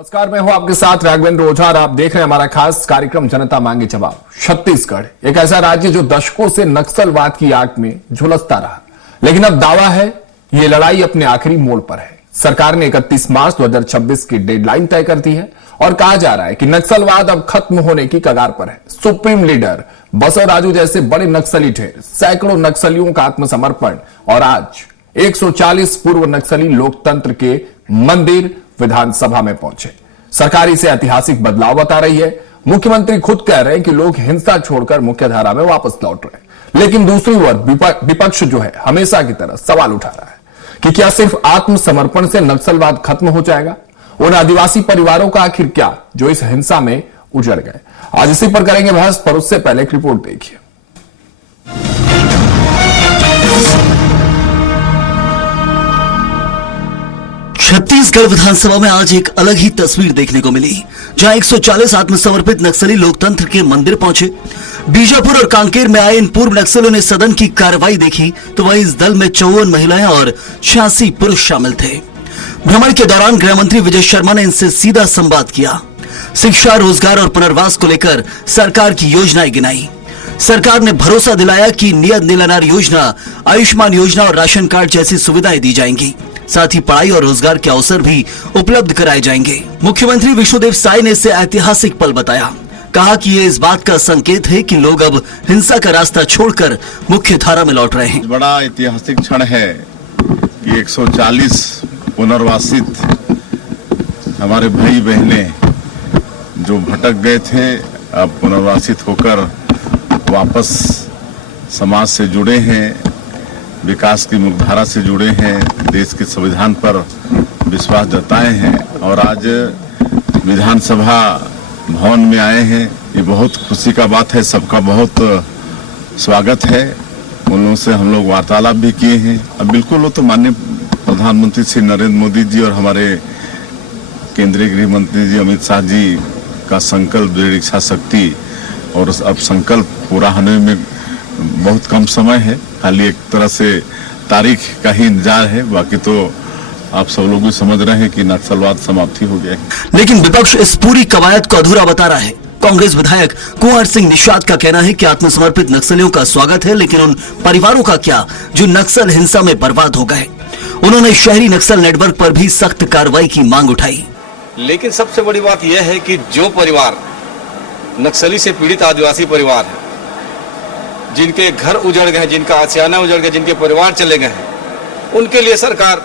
नमस्कार, मैं हूं आपके साथ राघवेंद्र ओझा और आप देख रहे हैं हमारा खास कार्यक्रम जनता मांगे जवाब। छत्तीसगढ़ एक ऐसा राज्य जो दशकों से नक्सलवाद की आग में झुलसता रहा, लेकिन अब दावा है ये लड़ाई अपने आखिरी मोड़ पर है। सरकार ने 31 मार्च 2026 की डेडलाइन तय कर दी है और कहा जा रहा है कि नक्सलवाद अब खत्म होने की कगार पर है। सुप्रीम लीडर बसवराजू जैसे बड़े नक्सली ढेर, सैकड़ों नक्सलियों का आत्मसमर्पण और आज 140 पूर्व नक्सली लोकतंत्र के मंदिर विधानसभा में पहुंचे। सरकार इसे ऐतिहासिक बदलाव बता रही है। मुख्यमंत्री खुद कह रहे हैं कि लोग हिंसा छोड़कर मुख्यधारा में वापस लौट रहे हैं, लेकिन दूसरी ओर विपक्ष जो है हमेशा की तरह सवाल उठा रहा है कि क्या सिर्फ आत्मसमर्पण से नक्सलवाद खत्म हो जाएगा? उन आदिवासी परिवारों का आखिर क्या जो इस हिंसा में उजड़ गए? आज इसी पर करेंगे बहस, पर उससे पहले एक रिपोर्ट देखिए। छत्तीसगढ़ विधानसभा में आज एक अलग ही तस्वीर देखने को मिली, जहां 140 आत्मसमर्पित नक्सली लोकतंत्र के मंदिर पहुंचे। बीजापुर और कांकेर में आए इन पूर्व नक्सलियों ने सदन की कार्रवाई देखी तो वहीं इस दल में 54 महिलाएं और 86 पुरुष शामिल थे। भ्रमण के दौरान गृह मंत्री विजय शर्मा ने इनसे सीधा संवाद किया। शिक्षा, रोजगार और पुनर्वास को लेकर सरकार की योजनाएं गिनाई। सरकार ने भरोसा दिलाया कि नियत नीलानार योजना, आयुष्मान योजना और राशन कार्ड जैसी सुविधाएं दी जाएंगी। साथ ही पढ़ाई और रोजगार के अवसर भी उपलब्ध कराए जाएंगे। मुख्यमंत्री विष्णुदेव साय ने इसे ऐतिहासिक पल बताया। कहा कि ये इस बात का संकेत है कि लोग अब हिंसा का रास्ता छोड़कर मुख्य धारा में लौट रहे हैं। बड़ा ऐतिहासिक क्षण है कि 140 पुनर्वासित हमारे भाई बहने जो भटक गए थे अब पुनर्वासित होकर वापस समाज से जुड़े हैं, विकास की मुख्यधारा से जुड़े हैं, देश के संविधान पर विश्वास जताए हैं और आज विधानसभा भवन में आए हैं। ये बहुत खुशी का बात है, सबका बहुत स्वागत है। उन लोगों से हम लोग वार्तालाप भी किए हैं। अब बिल्कुल वो तो माननीय प्रधानमंत्री श्री नरेंद्र मोदी जी और हमारे केंद्रीय गृह मंत्री जी अमित शाह जी का संकल्प, दृढ़ इच्छा शक्ति और अब संकल्प पूरा होने में बहुत कम समय है। खाली एक तरह से तारीख का ही इंतजार है, बाकी तो आप सब लोग भी समझ रहे हैं कि नक्सलवाद समाप्ति हो गया है। लेकिन विपक्ष इस पूरी कवायद को अधूरा बता रहा है। कांग्रेस विधायक कुंवर सिंह निषाद का कहना है कि आत्मसमर्पित नक्सलियों का स्वागत है, लेकिन उन परिवारों का क्या जो नक्सल हिंसा में बर्बाद हो गए। उन्होंने शहरी नक्सल नेटवर्क पर भी सख्त कार्रवाई की मांग उठाई। लेकिन सबसे बड़ी बात यह है कि जो परिवार नक्सली से पीड़ित आदिवासी परिवार है, जिनके घर उजड़ गए, जिनका आशियाना उजड़ गया, जिनके परिवार चले गए हैं, उनके लिए सरकार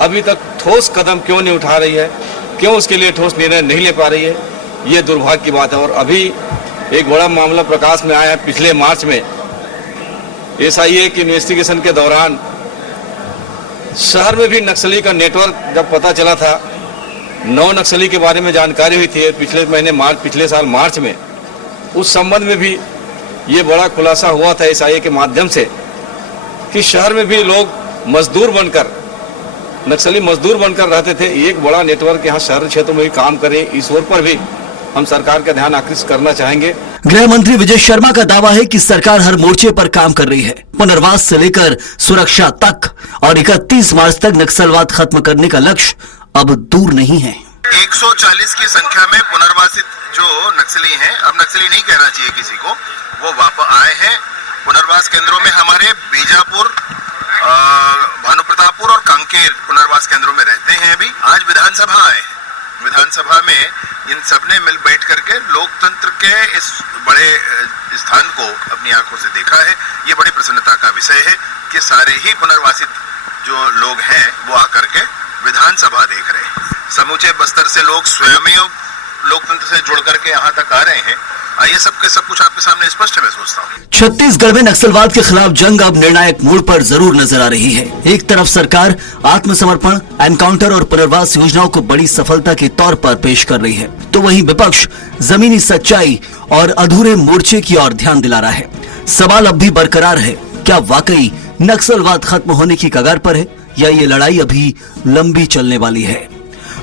अभी तक ठोस कदम क्यों नहीं उठा रही है, क्यों उसके लिए ठोस निर्णय नहीं ले पा रही है, ये दुर्भाग्य की बात है। और अभी एक बड़ा मामला प्रकाश में आया है। पिछले मार्च में SIA की इन्वेस्टिगेशन के दौरान शहर में भी नक्सली का नेटवर्क जब पता चला था, 9 नक्सली के बारे में जानकारी हुई थी पिछले साल मार्च में। उस संबंध में भी ये बड़ा खुलासा हुआ था SIA के माध्यम से कि शहर में भी लोग मजदूर बनकर, नक्सली मजदूर बनकर रहते थे। एक बड़ा नेटवर्क यहाँ शहर क्षेत्रों में भी काम करे, इस ओर पर भी हम सरकार का ध्यान आकृष्ट करना चाहेंगे। गृह मंत्री विजय शर्मा का दावा है कि सरकार हर मोर्चे पर काम कर रही है, पुनर्वास से लेकर सुरक्षा तक, और 31 मार्च तक नक्सलवाद खत्म करने का लक्ष्य अब दूर नहीं है। 140 की संख्या में पुनर्वासित जो नक्सली हैं, अब नक्सली नहीं कहना चाहिए किसी को, वो वापस आए हैं पुनर्वास केंद्रों में। हमारे बीजापुर, भानुप्रतापपुर और कांकेर पुनर्वास केंद्रों में रहते हैं। अभी आज विधानसभा आए हैं। विधानसभा में इन सबने मिल बैठ करके लोकतंत्र के इस बड़े स्थान को अपनी आंखों से देखा है। ये बड़ी प्रसन्नता का विषय है कि सारे ही पुनर्वासित जो लोग हैं वो आकर के विधानसभा देख रहे हैं। समूचे बस्तर से लोग स्वयं ही लोकतंत्र से जुड़ करके यहाँ तक आ रहे हैं। ये सब कुछ आपके सामने स्पष्ट है, मैं सोचता हूँ। छत्तीसगढ़ में नक्सलवाद के खिलाफ जंग अब निर्णायक मोड़ पर जरूर नजर आ रही है। एक तरफ सरकार आत्मसमर्पण, एनकाउंटर और पुनर्वास योजनाओं को बड़ी सफलता के तौर पर पेश कर रही है, तो वहीं विपक्ष जमीनी सच्चाई और अधूरे मोर्चे की ओर ध्यान दिला रहा है। सवाल अब भी बरकरार है, क्या वाकई नक्सलवाद खत्म होने की कगार पर है या ये लड़ाई अभी लंबी चलने वाली है?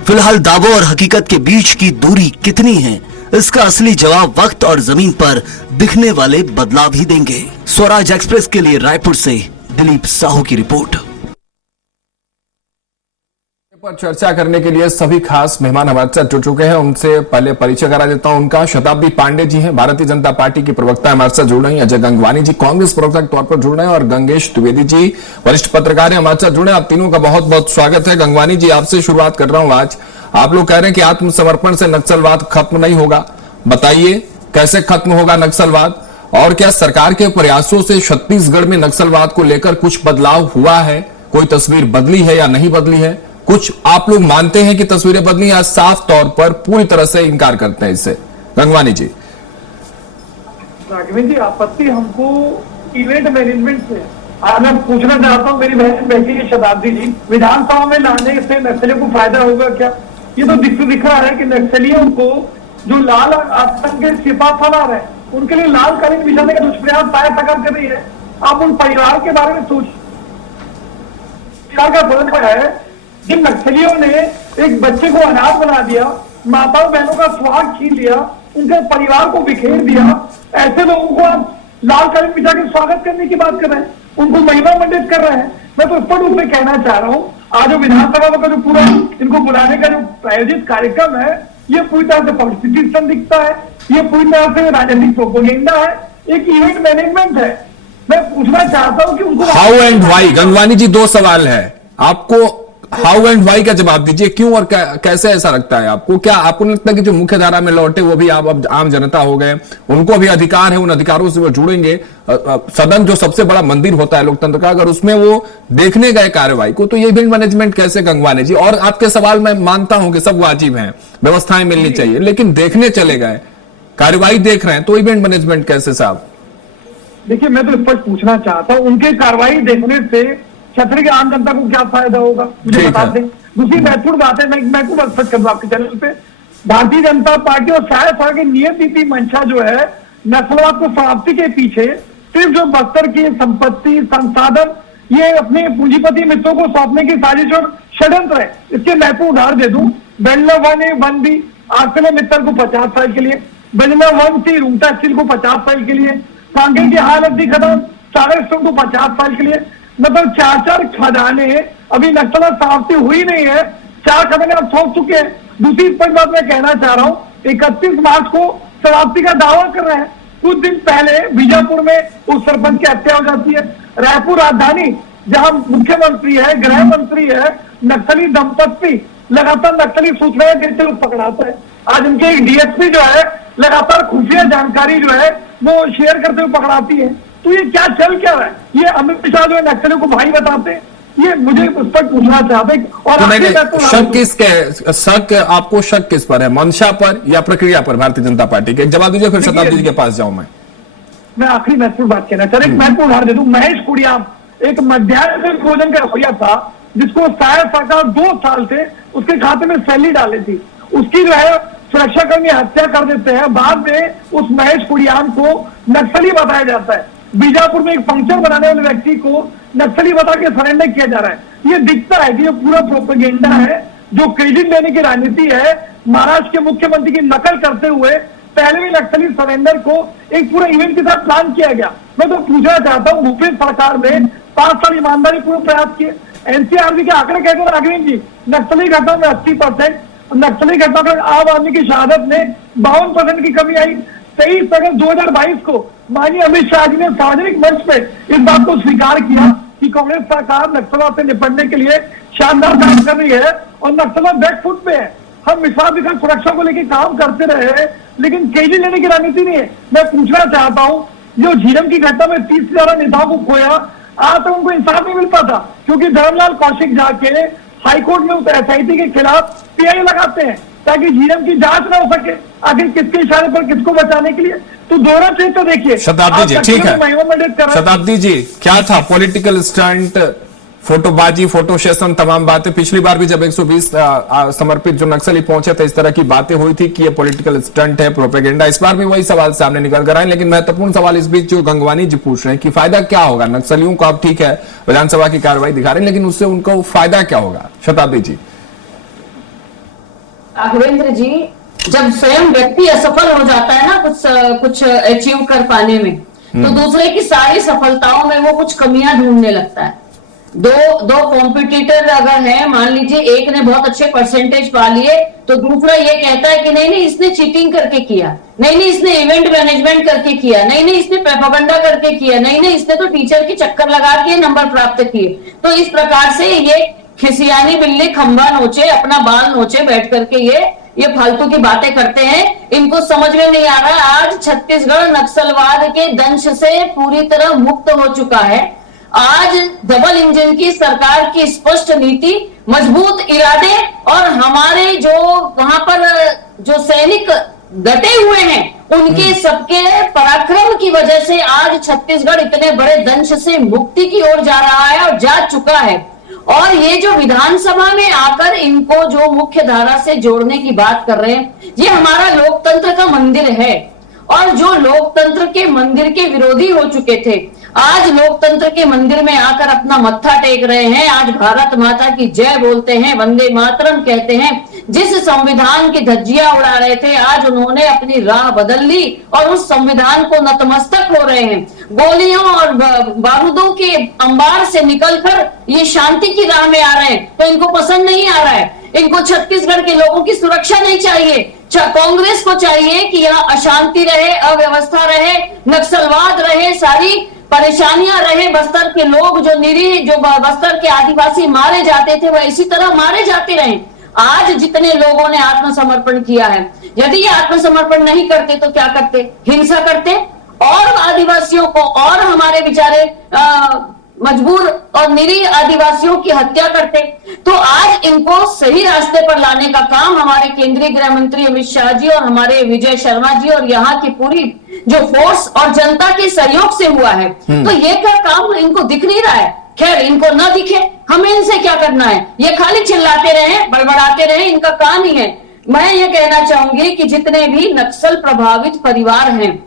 फिलहाल दावों और हकीकत के बीच की दूरी कितनी है, इसका असली जवाब वक्त और जमीन पर दिखने वाले बदलाव ही देंगे। स्वराज एक्सप्रेस के लिए रायपुर से दिलीप साहू की रिपोर्ट। पर चर्चा करने के लिए सभी खास मेहमान हमारे साथ जुड़ चुके हैं। उनसे पहले परिचय करा देता हूं उनका। शताब्दी पांडे जी हैं, भारतीय जनता पार्टी की प्रवक्ता हमारे साथ जुड़ रहे हैं। अजय गंगवानी जी कांग्रेस प्रवक्ता के तौर पर जुड़ रहे हैं और गंगेश द्विवेदी जी वरिष्ठ पत्रकार हैं, हमारे साथ जुड़े हैं। आप तीनों का बहुत बहुत स्वागत है। गंगवानी जी, आपसे शुरुआत कर रहा हूं। आज आप लोग कह रहे हैं कि आत्मसमर्पण से नक्सलवाद खत्म नहीं होगा, बताइए कैसे खत्म होगा नक्सलवाद, और क्या सरकार के प्रयासों से छत्तीसगढ़ में नक्सलवाद को लेकर कुछ बदलाव हुआ है? कोई तस्वीर बदली है या नहीं बदली है? कुछ आप लोग मानते हैं कि तस्वीरें बदली या साफ तौर पर पूरी तरह से इनकार करते हैं इससे? गंगवानी जी। राघवेंद्र जी, आपत्ति हमको इवेंट मैनेजमेंट से आज मैं पूछना चाहता हूँ। मेरी बहन बैठी है शताब्दी जी, विधानसभा में लाने से नक्सलियों को फायदा होगा क्या? ये तो दिख रहा है कि नक्सलियों को जो लाल आतंक के सिपा सलार है उनके लिए लाल कालीन बिछाने का दुष्प्रयास शायद सरकार कर रही है। आप उन परिवार के बारे में सोच, का फर्क है जिन नक्सलियों ने एक बच्चे को अनाथ बना दिया, माताओं बहनों का सुहाग छीन लिया, उनके परिवार को बिखेर दिया। ऐसे लोगों को आप लाल कालीन बिछा के स्वागत करने की बात कर रहे हैं, उनको महिमा मंडित कर रहे हैं। मैं तो स्पष्ट रूप में कहना चाह रहा हूँ, आज जो विधानसभा का जो पूरा इनको बुलाने का जो आयोजित कार्यक्रम है, ये पूरी तरह से पब्लिसिटी दिखता है, ये पूरी तरह से राजनीतिक प्रोपेगेंडा है, एक इवेंट मैनेजमेंट है। मैं पूछना चाहता हूँ कि उनको हाउ एंड वाई, गंगवानी जी दो सवाल है आपको, हाउ एंड वाई का जवाब दीजिए। क्यों और कैसे ऐसा लगता है आपको? क्या आपको नहीं लगता कि जो मुख्य धारा में लौटे वो भी आप अब आम जनता हो गए, उनको भी अधिकार है, उन अधिकारों से वो जुड़ेंगे? सदन जो सबसे बड़ा मंदिर होता है लोकतंत्र का, अगर उसमें वो देखने गए कार्रवाई को, तो ये इवेंट मैनेजमेंट कैसे गंगवानी जी? और आपके सवाल मैं मानता हूं कि सब वाजिब हैं, व्यवस्थाएं मिलनी चाहिए, लेकिन देखने चले गए, कार्रवाई देख रहे हैं, तो इवेंट मैनेजमेंट कैसे साहब? देखिए, मैं तो स्पष्ट पूछना चाहता हूँ, उनके कार्रवाई देखने से छतरी के आम जनता को क्या फायदा होगा, मुझे बता दें। दूसरी महत्वपूर्ण बात है, मैं को स्पष्ट कर दूं आपके चैनल पे, भारतीय जनता पार्टी और शायद की नियत नीति मंशा जो है नक्सलवाद को समाप्ति के पीछे सिर्फ जो बस्तर की संपत्ति संसाधन ये अपने पूंजीपति मित्रों को सौंपने की साजिश और षड्यंत्र है। इसके महत्वपूर्ण उदाहरण दे दूं, बेंडला वन बी आर्सेलर मित्तल को 50 साल के लिए, बेंडला वन सी रूंगटा स्टील को 50 साल के लिए, कांकेर की हालत दी खत्म सागर स्टोन को 50 साल के लिए। मतलब 4 खदाने अभी नक्सलवाद समाप्ति हुई नहीं है, 4 खदाने अब सौंप चुके हैं। दूसरी स्पष्ट बात मैं कहना चाह रहा हूँ, 31 मार्च को समाप्ति का दावा कर रहे हैं। कुछ दिन पहले बीजापुर में उस सरपंच की हत्या हो जाती है। रायपुर राजधानी जहां मुख्यमंत्री है, गृह मंत्री है, नक्सली दंपत्ति लगातार नक्सली सूचनाएं देते हुए पकड़ाता है। आज उनके डीएसपी जो है लगातार खुफिया जानकारी जो है वो शेयर करते हुए पकड़ाती है। तो ये क्या चल क्या रहा है? ये अमित शाह जो है नक्सलियों को भाई बताते हैं, ये मुझे उस पर पूछना चाहते हैं। और शक आपको शक किस पर है, मंशा पर या प्रक्रिया पर भारतीय जनता पार्टी के? जवाब दीजिए, फिर शताब्दी जी के पास जाऊं मैं आखिरी महत्वपूर्ण बात कहना चाह रहा हूं, एक महत्वपूर्ण उदाहरण दे दूं। महेश कुड़ियाम एक मध्याह्न भोजन का रवैया था, जिसको शायद सरकार 2 साल से उसके खाते में सैलरी डाली थी, उसकी जो है सुरक्षाकर्मी हत्या कर देते हैं। बाद में उस महेश कुड़ियाम को नक्सली बताया जाता है। बीजापुर में एक पंक्चर बनाने वाले व्यक्ति को नक्सली बता के सरेंडर किया जा रहा है। ये दिखता है कि ये पूरा प्रोपेगेंडा है, जो क्रेडिट लेने की राजनीति है। महाराष्ट्र के मुख्यमंत्री की नकल करते हुए पहले भी नक्सली सरेंडर को एक पूरा इवेंट के साथ प्लान किया गया। मैं तो पूछना चाहता हूँ, भूपेश सरकार ने 5 साल ईमानदारी पूर्वक प्रयास किए। एनसीआरबी के आंकड़े कहते हैं राघवेंद्र जी, नक्सली घटना में 80%, नक्सली घटना में आम आदमी की शहादत में 52% की कमी आई। 23 अगस्त 2022 को माननीय अमित शाह जी ने सार्वजनिक मंच पे इस बात को स्वीकार किया कि कांग्रेस सरकार नक्सलवाद से निपटने के लिए शानदार काम कर रही है और नक्सलवाद बैकफुट पे है। हम विश्वास विकास सुरक्षा को लेकर काम करते रहे, लेकिन केजी लेने की रणनीति नहीं है। मैं पूछना चाहता हूँ, जो झीरम की घटना में 30 से ज्यादा नेताओं को खोया, आज तक उनको इंसाफ नहीं मिल पाता, क्योंकि धर्मलाल कौशिक जाके हाईकोर्ट में उस एसआईटी के खिलाफ पीआई लगाते हैं ताकि झीरम की जांच ना हो सके, आखिर किसके इशारे पर किसको बचाने के लिए। तो दोनों चीज तो देखिए। शताब्दी जी, ठीक है शताब्दी जी, क्या था पॉलिटिकल स्टंट, फोटोबाजी, फोटो सेशन, तमाम बातें? पिछली बार भी जब 120 समर्पित जो नक्सली पहुंचे थे, इस तरह की बातें हुई थी कि ये पॉलिटिकल स्टंट है, प्रोपेगेंडा। इस बार भी वही सवाल सामने निकल कर आए। लेकिन महत्वपूर्ण सवाल इस बीच जो गंगवानी जी पूछ रहे हैं कि फायदा क्या होगा नक्सलियों को? आप ठीक है विधानसभा की कार्रवाई दिखा रहे हैं, लेकिन उससे उनको फायदा क्या होगा? शताब्दी जी। राघवेंद्र जी, जब स्वयं व्यक्ति असफल हो जाता है ना कुछ अचीव कर पाने में, तो दूसरे की सारी सफलताओं में वो कुछ कमियां ढूंढने लगता है। दो कॉम्पिटिटर अगर है, मान लीजिए एक ने बहुत अच्छे परसेंटेज पा लिए तो दूसरा ये कहता है कि नहीं नहीं इसने चीटिंग करके किया, नहीं नहीं इसने इवेंट मैनेजमेंट करके किया, नहीं नहीं इसने प्रोपेगेंडा करके किया, नहीं नहीं इसने तो टीचर के चक्कर लगा के नंबर प्राप्त किए। तो इस प्रकार से ये खिसियानी बिल्ली खंबा नोचे, अपना बाल नोचे बैठ करके ये फालतू की बातें करते हैं। इनको समझ में नहीं आ रहा आज छत्तीसगढ़ नक्सलवाद के दंश से पूरी तरह मुक्त हो चुका है। आज डबल इंजन की सरकार की स्पष्ट नीति, मजबूत इरादे और हमारे जो वहां पर जो सैनिक डटे हुए हैं उनके सबके पराक्रम की वजह से आज छत्तीसगढ़ इतने बड़े दंश से मुक्ति की ओर जा रहा है और जा चुका है। और ये जो विधानसभा में आकर इनको जो मुख्य धारा से जोड़ने की बात कर रहे हैं, ये हमारा लोकतंत्र का मंदिर है और जो लोकतंत्र के मंदिर के विरोधी हो चुके थे आज लोकतंत्र के मंदिर में आकर अपना मत्था टेक रहे हैं। आज भारत माता की जय बोलते हैं, वंदे मातरम कहते हैं। जिस संविधान की धज्जियां उड़ा रहे थे आज उन्होंने अपनी राह बदल ली और उस संविधान को नतमस्तक हो रहे हैं। गोलियों और बारूदों के अंबार से निकलकर ये शांति की राह में आ रहे हैं, तो इनको पसंद नहीं आ रहा है। इनको छत्तीसगढ़ के लोगों की सुरक्षा नहीं चाहिए। कांग्रेस को चाहिए कि यहाँ अशांति रहे, अव्यवस्था रहे, नक्सलवाद रहे, सारी परेशानियां रहे। बस्तर के लोग जो निरीह, जो बस्तर के आदिवासी मारे जाते थे वह इसी तरह मारे जाते रहे। आज जितने लोगों ने आत्मसमर्पण किया है, यदि ये आत्मसमर्पण नहीं करते तो क्या करते? हिंसा करते और आदिवासियों को और हमारे बेचारे मजबूर और निरीह आदिवासियों की हत्या करते। तो आज इनको सही रास्ते पर लाने का काम हमारे केंद्रीय गृह मंत्री अमित शाह जी और हमारे विजय शर्मा जी और यहाँ की पूरी जो फोर्स और जनता के सहयोग से हुआ है। तो ये क्या काम इनको दिख नहीं रहा है? खैर, इनको न दिखे, हमें इनसे क्या करना है? ये खाली चिल्लाते रहे, बड़बड़ाते रहे, इनका काम ही है। मैं ये कहना चाहूंगी कि जितने भी नक्सल प्रभावित परिवार हैं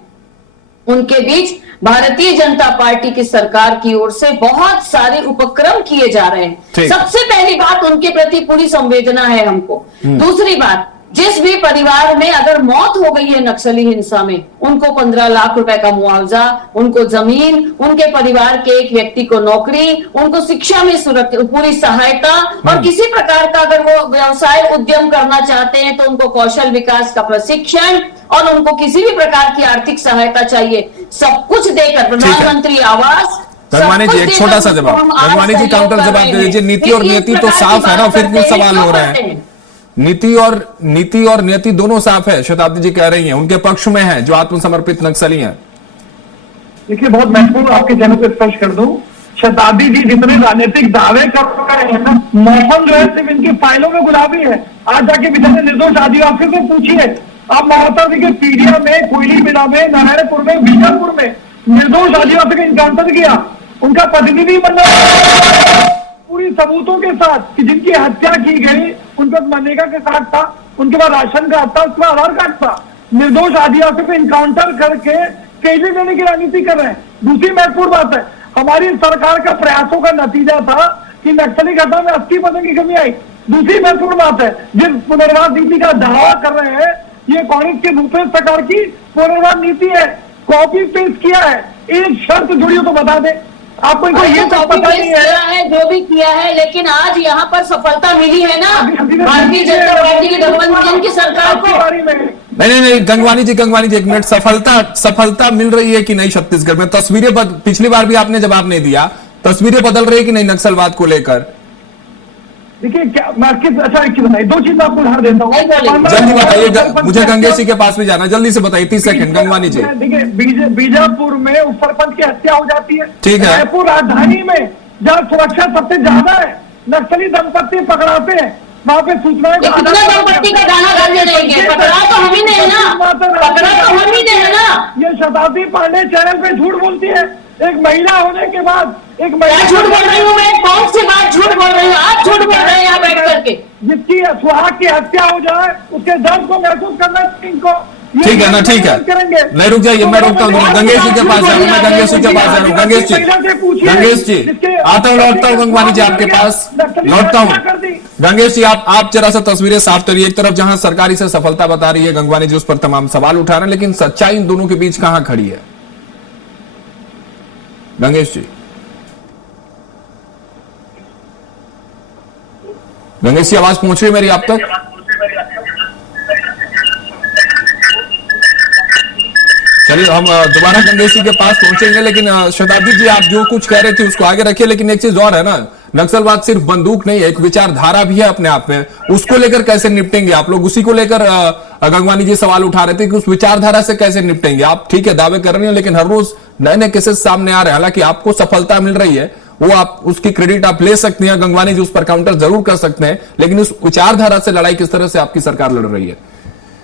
उनके बीच भारतीय जनता पार्टी की सरकार की ओर से बहुत सारे उपक्रम किए जा रहे हैं। सबसे पहली बात, उनके प्रति पूरी संवेदना है हमको। दूसरी बात, जिस भी परिवार में अगर मौत हो गई है नक्सली हिंसा में, उनको 15 लाख रुपए का मुआवजा, उनको जमीन, उनके परिवार के एक व्यक्ति को नौकरी, उनको शिक्षा में पूरी सहायता और किसी प्रकार का अगर वो व्यवसाय उद्यम करना चाहते हैं तो उनको कौशल विकास का प्रशिक्षण और उनको किसी भी प्रकार की आर्थिक सहायता चाहिए, सब कुछ देकर प्रधानमंत्री आवास। गंगवानी जी एक छोटा सा जवाब, गंगवानी जी काउंटर जवाब दे दीजिए। नीति और नियति तो साफ है ना, फिर क्यों सवाल हो रहे हैं? नीति और नियति दोनों साफ है, शताब्दी जी कह रही हैं, उनके पक्ष में है जो आत्मसमर्पित नक्सली हैं। देखिए, बहुत महत्वपूर्ण आपके चैनल पे स्पष्ट कर दूं, शताब्दी जी जितने राजनीतिक दावे कर रहे हैं ना, मौसम जो है सिर्फ इनकी फाइलों में गुलाबी है। आज जाके बेचारे निर्दोष आदिवासियों से पूछिए, आप ममता जी के पीडिया में, कोयलीबिला में, नारायणपुर में, बीजापुर में निर्दोष आदिवासी का इनकाउंटर किया, उनका प्रतिनिधि मंडल पूरी सबूतों के साथ कि जिनकी हत्या की गई उनके पास मनरेगा के साथ था, उनके पास राशन कार्ड था, उसके पास आधार कार्ड था। निर्दोष आदिवासियों को इनकाउंटर करके केजरी देने की राजनीति कर रहे हैं। दूसरी महत्वपूर्ण बात है, हमारी सरकार का प्रयासों का नतीजा था कि नक्सली घटना में 80% की कमी आई। दूसरी महत्वपूर्ण बात है, जिस पुनर्वास नीति का दावा कर रहे हैं, ये कांग्रेस के भूपेश सरकार की पुनर्वास नीति है, कॉपी पेस्ट किया है। एक शर्त जुड़ी हो तो बता दे आपको, इनको ये तो पता नहीं है जो भी किया है, लेकिन आज यहाँ पर सफलता मिली है ना भारतीय जनता पार्टी की गठबंधन की सरकार को। नहीं, गंगवानी जी एक मिनट, सफलता मिल रही है कि नहीं छत्तीसगढ़ में? तस्वीरें पिछली बार भी आपने जवाब नहीं दिया, तस्वीरें बदल रही है कि नहीं नक्सलवाद को लेकर? देखिए, क्या मैं अच्छा एक चीज बताइए, दो चीज आपको उधार देता हूँ, जल्दी बताइए, मुझे गंगेश जी के पास भी जाना, जल्दी से बताइए, 30 सेकंड। गंगवानी जी देखिए, बीजापुर में उप सरपंच की हत्या हो जाती है, ठीक है। रायपुर राजधानी में जहाँ सुरक्षा सबसे ज्यादा है, नक्सली दंपत्ति पकड़ाते हैं, वहाँ पे सूचनाएं दंपत्ति का गाना गाने रहेंगे, पकड़ा तो हम ही नहीं ना, पकड़ा तो हम ही नहीं ना। ये शताब्दी पांडे चैनल पे झूठ बोलती है, एक महिला होने के बाद एक महिला। झूठ बोल रही हूँ मैं? कौन सी बात झूठ बोल रही हूँ? आप झूठ बोल रहे हैं यहाँ बैठ करके। जिसकी सुहाग की हत्या हो जाए उसके दर्द को महसूस करना इनको, ठीक है ना, ठीक है, नहीं रुक जाइए, मैं रोकता हूँ, गंगेश जी के पास जा रहा हूँ, गंगेश जी के पास जा रहा हूँ। गंगेश जी आता हूँ, लौटता हूँ गंगवानी जी आपके पास, लौटता हूँ। गंगेश जी आप जरा सा तस्वीरें साफ करिए। एक तरफ जहां सरकारी से सफलता बता रही है गंगवानी जी, उस पर तमाम सवाल उठा रहे हैं, लेकिन सच्चाई इन दोनों के बीच कहां खड़ी है? गंगेश जी गंगेश की आवाज पहुंच रही है मेरी आप तक? चलिए हम दोबारा गंगेश जी के पास पहुंचेंगे, लेकिन शताब्दी जी आप जो कुछ कह रहे थे उसको आगे रखिए। लेकिन एक चीज और है ना, नक्सलवाद सिर्फ बंदूक नहीं है, एक विचारधारा भी है अपने आप में। उसको लेकर कैसे निपटेंगे आप लोग? उसी को लेकर गंगवानी जी सवाल उठा रहे थे कि उस विचारधारा से कैसे निपटेंगे आप? ठीक है दावे कर रही हैं, लेकिन हर रोज नए नए केसेस सामने आ रहे हैं। हालांकि आपको सफलता मिल रही है, वो आप उसकी क्रेडिट आप ले सकते हैं, गंगवानी जी उस पर काउंटर जरूर कर सकते हैं, लेकिन उस विचारधारा से लड़ाई किस तरह से आपकी सरकार लड़ रही है?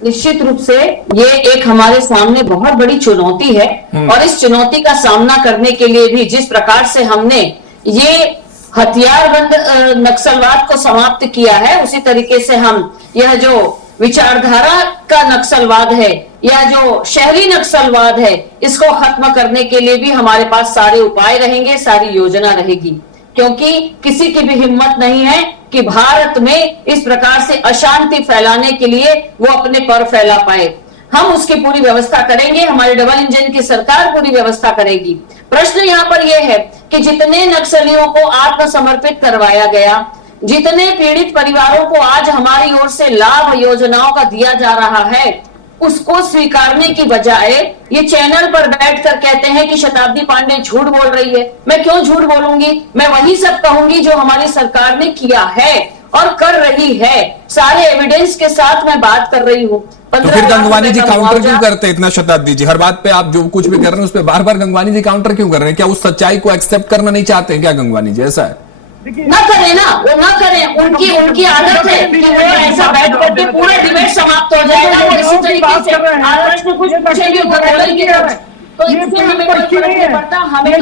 निश्चित रूप से ये एक हमारे सामने बहुत बड़ी चुनौती है, और इस चुनौती का सामना करने के लिए भी जिस प्रकार से हमने ये हथियारबंद नक्सलवाद को समाप्त किया है, उसी तरीके से हम यह जो विचारधारा का नक्सलवाद है या जो शहरी नक्सलवाद है, इसको खत्म करने के लिए भी हमारे पास सारे उपाय रहेंगे, सारी योजना रहेगी। क्योंकि किसी की भी हिम्मत नहीं है कि भारत में इस प्रकार से अशांति फैलाने के लिए वो अपने पर फैला पाए। हम उसकी पूरी व्यवस्था करेंगे, हमारी डबल इंजन की सरकार पूरी व्यवस्था करेगी। प्रश्न यहाँ पर यह है कि जितने नक्सलियों को आत्मसमर्पित करवाया गया, जितने पीड़ित परिवारों को आज हमारी ओर से लाभ योजनाओं का दिया जा रहा है, उसको स्वीकारने की बजाय ये चैनल पर बैठकर कहते हैं कि शताब्दी पांडे झूठ बोल रही है। मैं क्यों झूठ बोलूंगी? मैं वही सब कहूंगी जो हमारी सरकार ने किया है और कर रही है। सारे एविडेंस के साथ मैं बात कर रही हूँ। तो फिर गंगवानी जी काउंटर क्यों करते हैं इतना? शताब्दी जी, हर बात पे आप जो कुछ भी कर रहे हैं उस पर बार बार गंगवानी जी काउंटर क्यों कर रहे हैं? क्या उस सच्चाई को एक्सेप्ट करना नहीं चाहते हैं क्या गंगवानी जी? ऐसा है ना करें ना, वो ना करें। उनकी आदत है कि वो ऐसा बैठ करके पूरा डिबेट समाप्त हो जाएगा, वो इसी तरीके से प्रश्न कुछ पूछेंगे वो बोलेंगे कुछ। तो इससे हमें कोई फर्क नहीं पड़ता। हमें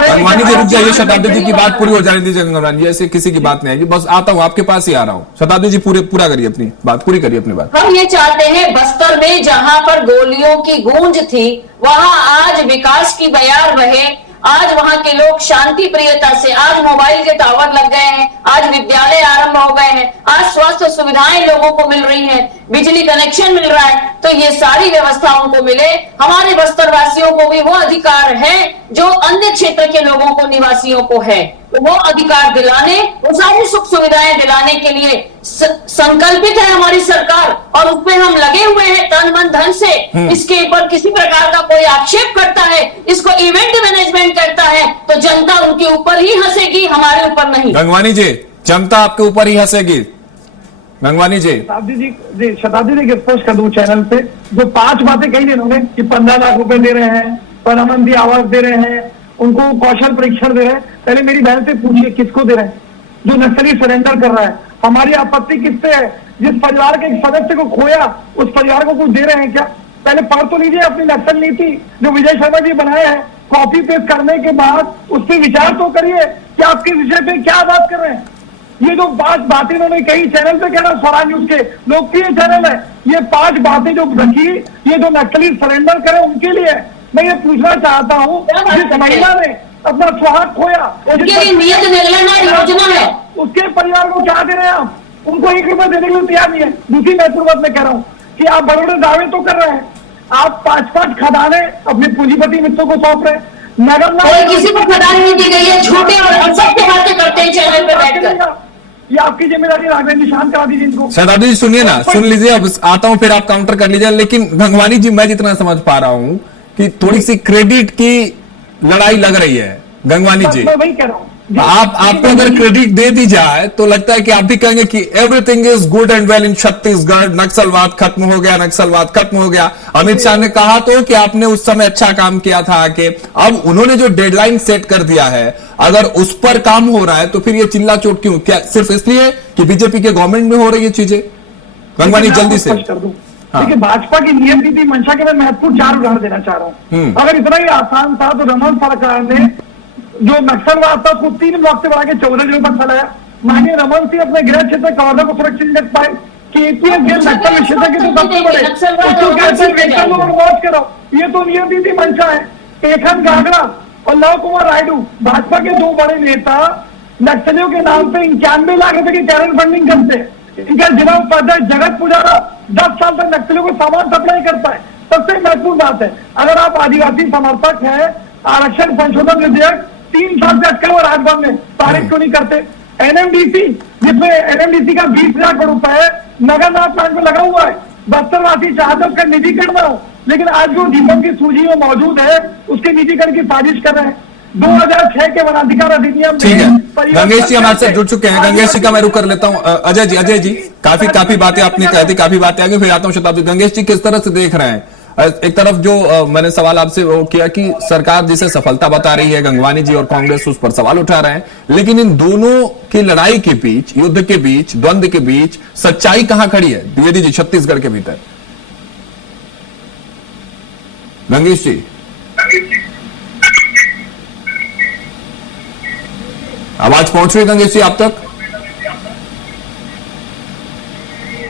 गंगवानी जी रुक जाइए, शताब्दी जी की बात पूरी हो जाने दीजिए। गंगवानी जी ऐसे किसी की बात नहीं आएगी, बस आता हूँ आपके पास ही आ रहा हूँ। शताब्दी जी पूरा करिए अपनी बात, पूरी करिए अपनी बात। हम ये चाहते हैं बस्तर में जहां पर गोलियों की गूंज थी, वहां आज विकास की बयार रहे। आज वहां के लोग शांति प्रियता से, आज मोबाइल के टावर लग गए हैं, आज विद्यालय आरंभ हो गए हैं, आज स्वास्थ्य सुविधाएं लोगों को मिल रही हैं, बिजली कनेक्शन मिल रहा है। तो ये सारी व्यवस्था उनको मिले। हमारे बस्तर वासियों को भी वो अधिकार है जो अन्य क्षेत्र के लोगों को, निवासियों को है। तो वो अधिकार दिलाने, वो सारी सुख सुविधाएं दिलाने के लिए संकल्पित है हमारी सरकार, और उसमें हम लगे हुए हैं तन मन धन से। इसके ऊपर किसी प्रकार का कोई आक्षेप करता है, इसको इवेंट मैनेजमेंट करता है, तो जनता उनके ऊपर ही हंसेगी, हमारे ऊपर नहीं। गंगवानी जी, जनता आपके ऊपर ही हंसेगी। गंगवानी जी, शताब्दी जी पोस्ट कर दूं चैनल पे, जो 5 बातें कही इन्होंने कि 15 लाख रुपए दे रहे हैं, प्रधानमंत्री आवास दे रहे हैं, उनको कौशल परीक्षण दे रहे हैं। पहले मेरी बहन से पूछिए किसको दे रहे हैं? जो नक्सली सरेंडर कर रहा है। हमारी आपत्ति किससे है? जिस परिवार के एक सदस्य को खोया, उस परिवार को कुछ दे रहे हैं क्या? पहले पढ़ तो लीजिए अपनी नक्सल नीति जो विजय शर्मा जी बनाए हैं। कॉपी पेस्ट करने के बाद उस पर विचार तो करिए कि आपके विषय पे क्या बात कर रहे हैं। ये जो 5 बातें उन्होंने कही चैनल पे, कह रहा स्वराज न्यूज के लोकप्रिय चैनल है, ये 5 बातें जो रखी, ये जो नक्सली सरेंडर करे उनके लिए। मैं ये पूछना चाहता हूँ, जिस महिला ने अपना सुहाग खोया, उसके लिए नियत निर्णय योजना है, उसके परिवार को क्या दे रहे हैं आप? उनको 1 रुपया देने के लिए तैयार नहीं है। दूसरी महत्वपूर्ण बात मैं कह रहा हूँ कि आप बड़े बड़े दावे तो कर रहे हैं, आप 5-5 खदाने अपने पूंजीपति मित्रों को सौंप रहे हैं। नगर कोई किसी को खदान नहीं दी गई है, झूठे और असत्य बातें करते हैं चैनल पे बैठकर। ये आपकी जिम्मेदारी, राघवेंद्र शांत करा दीजिए इनको। शताब्दी जी सुनिए ना, सुन लीजिए, अब आता हूं फिर आप काउंटर कर लीजिए। लेकिन गंगवानी जी, मैं जितना समझ पा रहा हूं कि थोड़ी सी क्रेडिट की लड़ाई लग रही है। गंगवानी जी, मैं वही कह रहा हूँ, आपको अगर क्रेडिट दे दी जाए तो लगता है कि आप भी कहेंगे कि everything is good and well in Chhattisgarh, नक्सलवाद खत्म हो गया, नक्सलवाद खत्म हो गया। अमित शाह ने कहा तो कि आपने उस समय अच्छा काम किया था आके। अब उन्होंने जो डेडलाइन सेट कर दिया है, अगर उस पर काम हो रहा है तो फिर ये चिल्ला चोट क्यों? क्या सिर्फ इसलिए कि बीजेपी के गवर्नमेंट में हो रही है चीजें? गंगवानी जल्दी से कर दूं। देखिए, भाजपा की नियम नीति मंशा के मैं महत्वपूर्ण 4 उदाहरण देना चाह रहा हूँ। अगर इतना ही आसान था तो रमन सरकार ने जो नक्सलवाद था उसको 3 ब्लॉक से बढ़ा के 14 जिलों तक फैलाया। माननीय रमन सिंह अपने गृह क्षेत्र कवर्धा को सुरक्षित रख पाए कि एपीएस नक्सल क्षेत्र के तो सबसे बड़े उसको कहते हैं वेतन और मौज करो। ये तो नियम नीति मंशा है। एखन गागड़ा और लव कुमार रायडू, भाजपा के 2 बड़े नेता, नक्सलियों के नाम पे 91 लाख रुपए की टैलेंट फंडिंग करते हैं। इनका जिला उपाध्यक्ष जगत पुजारा 10 साल तक नक्सलियों को सामान सप्लाई करता है। सबसे महत्वपूर्ण बात है, अगर आप आदिवासी समर्थक हैं, आरक्षण संशोधन विधेयक 3 साल से अटका हुआ राजभवन में, पारित क्यों नहीं करते? एनएमडीसी, जिसमें एनएमडीसी का 20,000 करोड़ रुपए नगरनाथ प्लांट में लगा हुआ है, बस्तरवासी चाहते उसका निजीकरण हो, लेकिन आज जो दीपक की सूची में मौजूद है उसके निजीकरण की साजिश कर रहे हैं। 2006 के वनाधिकार अधिनियम, ठीक है, गंगेश जी हमारे साथ जुड़ चुके हैं। गंगेश जी का मैं रुख कर लेता हूं। अजय जी काफी बातें आपने कह दी, काफी बातें आगे, फिर आता हूं शताब्दी। गंगेश जी किस तरह से देख रहे हैं? एक तरफ जो मैंने सवाल आपसे वो किया कि सरकार जिसे सफलता बता रही है, गंगवानी जी और कांग्रेस उस पर सवाल उठा रहे हैं, लेकिन इन दोनों की लड़ाई के बीच, युद्ध के बीच, द्वंद्व के बीच सच्चाई कहां खड़ी है द्विवेदी जी छत्तीसगढ़ के भीतर? गंगेश जी, आवाज पहुंच रही है गंगेश जी आप तक?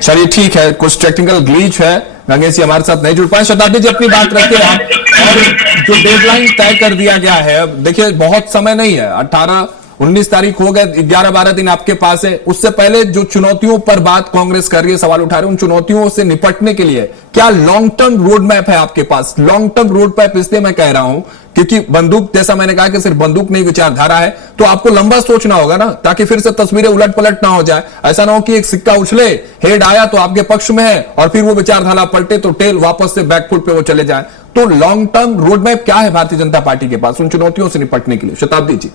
चलिए ठीक है, कुछ टेक्निकल ग्लिच है, गंगेश जी हमारे साथ नहीं जुड़ पाए। शताब्दी जी अपनी बात रखिए आप। और जो डेडलाइन तय कर दिया गया है, अब देखिए बहुत समय नहीं है, 18-19 तारीख हो गए, 11-12 दिन आपके पास है। उससे पहले जो चुनौतियों पर बात कांग्रेस कर रही है, सवाल उठा रही है, उन चुनौतियों से निपटने के लिए क्या लॉन्ग टर्म रोड मैप है आपके पास? लॉन्ग टर्म रोड मैप इसलिए मैं कह रहा हूं क्योंकि बंदूक, जैसा मैंने कहा कि सिर्फ बंदूक नहीं विचारधारा है, तो आपको लंबा सोचना होगा ना, ताकि फिर से तस्वीरें उलट पलट ना हो जाए। ऐसा ना हो कि एक सिक्का उछले, हेड आया तो आपके पक्ष में है और फिर वो विचारधारा पलटे तो टेल वापस से बैकफुट पे वो चले जाए। तो लॉन्ग टर्म रोड मैप क्या है भारतीय जनता पार्टी के पास उन चुनौतियों से निपटने के लिए? शताब्दी जी।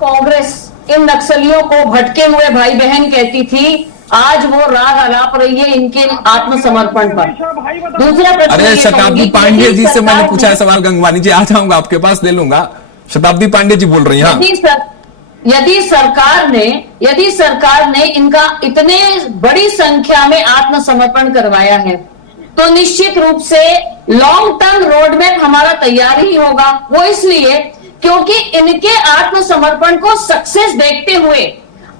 कांग्रेस इन नक्सलियों को भटके हुए भाई बहन कहती थी, आज वो राग अलाप रही है इनके आत्मसमर्पण पर। दूसरा प्रश्न, अरे शताब्दी पांडे जी से मैंने पूछा है सवाल, गंगवानी जी आ जाऊंगा आपके पास, ले लूंगा। शताब्दी पांडे जी बोल रही हैं। यदि सरकार ने इनका इतने बड़ी संख्या में आत्मसमर्पण करवाया है तो निश्चित रूप से लॉन्ग टर्म रोड मैप हमारा तैयार ही होगा। वो इसलिए क्योंकि इनके आत्मसमर्पण को सक्सेस देखते हुए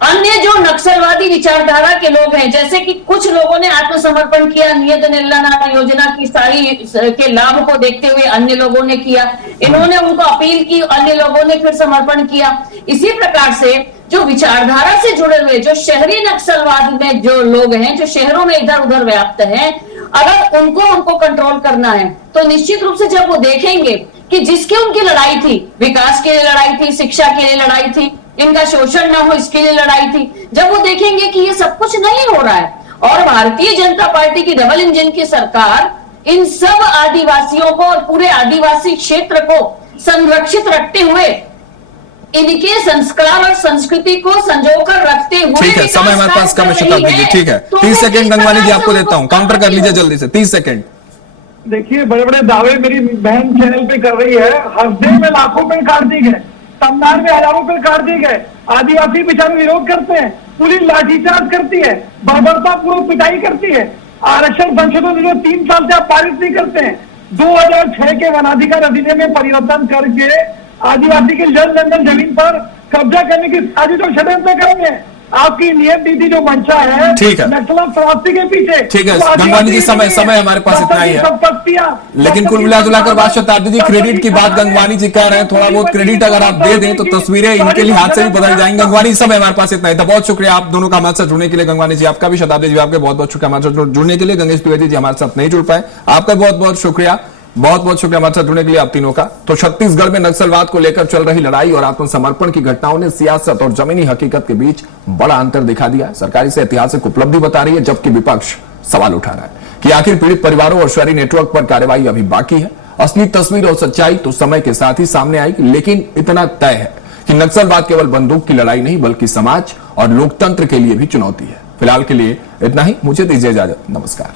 अन्य जो नक्सलवादी विचारधारा के लोग हैं, जैसे कि कुछ लोगों ने आत्मसमर्पण किया नियत निर्ला योजना की सारी के लाभ को देखते हुए, अन्य लोगों ने किया, इन्होंने उनको अपील की, अन्य लोगों ने फिर समर्पण किया। इसी प्रकार से जो विचारधारा से जुड़े हुए जो शहरी नक्सलवाद में जो लोग हैं, जो शहरों में इधर उधर व्याप्त हैं, अगर उनको कंट्रोल करना है तो निश्चित रूप से जब वो देखेंगे कि जिसकी उनकी लड़ाई थी, विकास के लिए लड़ाई थी, शिक्षा के लिए लड़ाई थी, इनका शोषण ना हो इसके लिए लड़ाई थी, जब वो देखेंगे कि ये सब कुछ नहीं हो रहा है और भारतीय जनता पार्टी की डबल इंजन की सरकार इन सब आदिवासियों को और पूरे आदिवासी क्षेत्र को संरक्षित रखते हुए, इनके संस्कार और संस्कृति को संजोकर रखते हुए, ठीक है, समय हमारे पास कम है शताब्दी जी, ठीक है, 30 सेकंड गंगवानी जी आपको देता हूं, काउंटर कर लीजिए जल्दी से, 30 सेकंड। देखिए, बड़े बड़े दावे मेरी बहन चैनल पे कर रही है। हफ्ते में लाखों पेड़ काट दिए गए, तमनार में हजारों पेड़ काट दिए गए, आदिवासी बेचारे विरोध करते हैं, पुलिस लाठीचार्ज करती है, बर्बरतापूर्वक पिटाई करती है, आरक्षण संशोधन जो 3 साल से आप पारित नहीं करते हैं। 2006 के वनाधिकार अधिनियम में परिवर्तन करके आदिवासी की जल जंगल जमीन पर कब्जा करने की साजिश और षड्यंत्र करेंगे। आपकी नियत नीति जो मंशा है, ठीक है, नक्सल समाप्ति के पीछे, ठीक है गंगवानी जी, समय हमारे पास इतना ही है, लेकिन कुल मिलाजुलाकर बात शताब्दी जी क्रेडिट की बात गंगवानी जी कह रहे हैं, थोड़ा बहुत क्रेडिट अगर आप दे दें तो तस्वीरें इनके लिए हाथ से भी बदल जाएंगी। गंगवानी समय हमारे पास इतना ही था, बहुत शुक्रिया आप दोनों का हमारे साथ जुड़ने के लिए। गंगवानी जी आपका भी, शताब्दी जी आपके बहुत बहुत शुक्रिया हमारे साथ जुड़ने के लिए। गंगेश द्विवेदी जी हमारे साथ नहीं जुड़ पाए, आपका बहुत बहुत शुक्रिया, बहुत बहुत शुक्रिया हमारे साथ जुड़ने के लिए आप तीनों का। तो छत्तीसगढ़ में नक्सलवाद को लेकर चल रही लड़ाई और आत्मसमर्पण की घटनाओं ने सियासत और जमीनी हकीकत के बीच बड़ा अंतर दिखा दिया। सरकारी से ऐतिहासिक उपलब्धि बता रही है, जबकि विपक्ष सवाल उठा रहा है कि आखिर पीड़ित परिवारों और शहरी नेटवर्क पर कार्रवाई अभी बाकी है। असली तस्वीर और सच्चाई तो समय के साथ ही सामने आएगी, लेकिन इतना तय है कि नक्सलवाद केवल बंदूक की लड़ाई नहीं बल्कि समाज और लोकतंत्र के लिए भी चुनौती है। फिलहाल के लिए इतना ही, मुझे दीजिए इजाजत, नमस्कार।